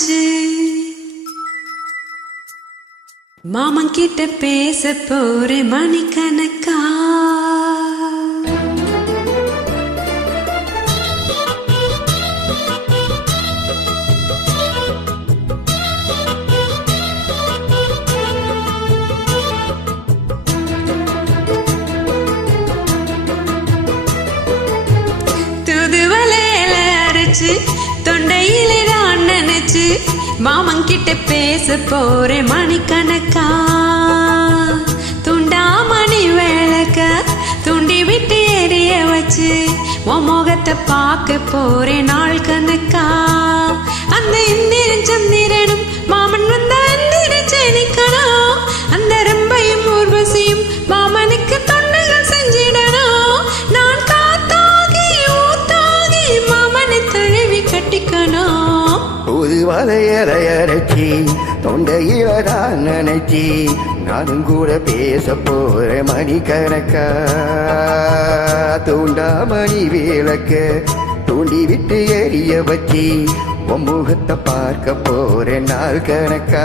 நினைச்சு மாமன் கிட்ட பேச போற மணிக்கணக்கா தொண்டையில நான் நினைச்சு மாமன் கிட்ட பேச போறேன் மணிக்கணக்கா துண்டாமணி விளக்க துண்டி விட்டு எரிய வச்சு உன் முகத்தை பார்க்க போறேன் நாள் கணக்கா அந்த இந்திரன் சந்திரனும் மாமன் வந்த நிக்கணும் அந்த ரம்பையும் ஊர்வசியும் மாமனுக்கு தொண்டைகள் செஞ்சிடணும் நான் காத்தாகி ஊத்தாகி மாமனை தழுவி கட்டிக்கணும் புது வலையறையரைச்சி தொண்டையில தான் நினைச்சி நானும் கூட பேச போற மணிக்கணக்கா தூண்டாமணி விளக்க தூண்டி விட்டு எரிய வச்சி உன் முகத்தை பார்க்க போற நாள் கணக்கா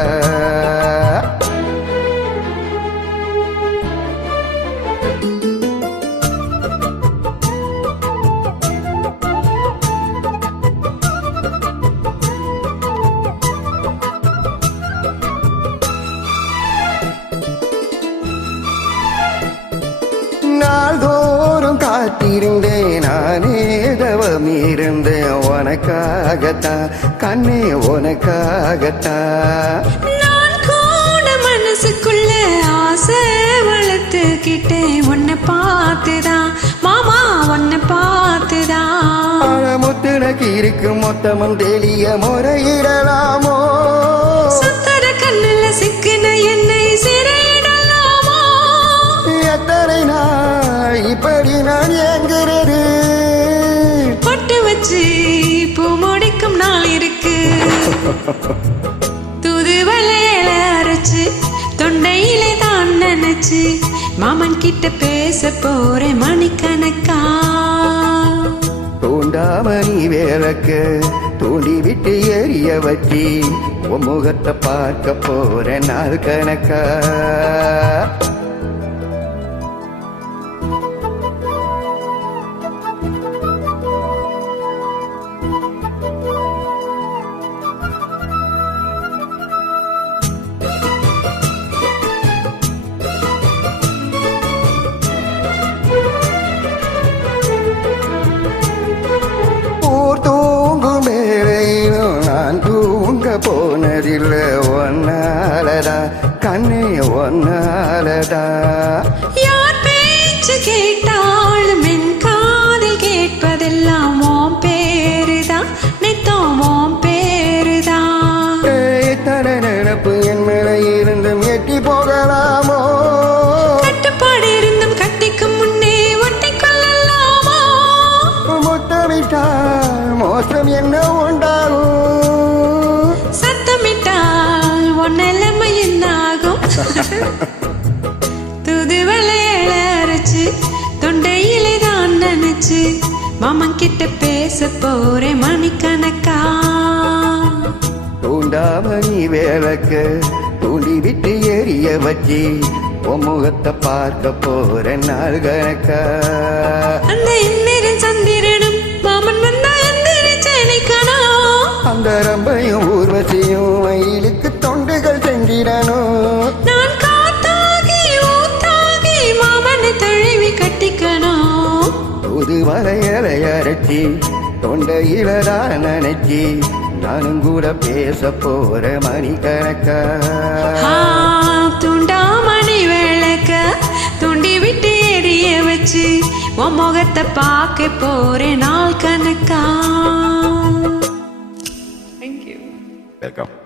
நாள்தோறும் காத்திருந்தேன் நானே தவம் இருந்தேன் உனக்காகத்தான் கண்ணே உனக்காகத்தான் நான் கூட மனசுக்குள்ள ஆசை வளர்த்துக்கிட்டேன் உன்னை பார்த்துதான் மாமா உன்னை பார்த்துதான் முத்துனக்கு இருக்கு மொத்தமும் தெளிய முறையிடலாமோ சுத்தர கண்ணுல சிக்குன என்னை சிறையிடலாமோ எத்தனை நாள் இப்படி நான் எங்கிறது பொட்டு வச்சு பூ முடிக்கும் நாள் இருக்கு தூது வலையில அரைச்சு தொண்டையிலே தான் நினைச்சு மாமன் கிட்ட பேச போறேன் மணிக்கணக்கா தூண்டாமணி விளக்க தூண்டி விட்டு எரிய வச்சி உன் முகத்தை பார்க்க போற நாள் கணக்கா போனதில்ல ஒன்னாலடா கண்ணே ஒன்னாலடா யார் பேச்சு கேட்டாலும் என் காதில் கேட்பதெல்லாம் உன் பேருதான் நித்தம் உன் பேருதான் எத்தனை நினப்பு என் மேல இருந்தும் எட்டி போகலாமோ கட்டுப்பாடு இருந்தும் கட்டிக்கும் முன்னே ஒட்டி கொள்ளலாமோ முத்தமிட்டா மோசம் என்ன உண்டாகும் தூது வலையில அரைச்சு தொண்டையிலே தான் நினைச்சு மாமன் கிட்ட பேச போறேன் மணிக்கணக்கா தூண்டாமணி விளக்க தூண்டி விட்டு எரிய வச்சி உன் முகத்தை பார்க்க போற நாள் கணக்கா அந்த இந்திரன் சந்திரனும் மாமன் வந்தா நிக்கணும் அந்த ரம்பையும் ஊர்வசியும் மயிலுக்கு தொண்டுகள் செஞ்சிடணும் நான் காத்தாகி ஊத்தாகி மாமனை தழுவி கட்டிக்கணும் புது வலையலை அரைச்சி தொண்டையிலடா நினைச்சி நானும் கூட பேச போற மணிக்கணக்கா துண்டாமணி விளக்க துண்டி விட்டு எரிய வச்சு உன் முகத்தை பார்க்க போறேன் நாள் கணக்கா. Welcome.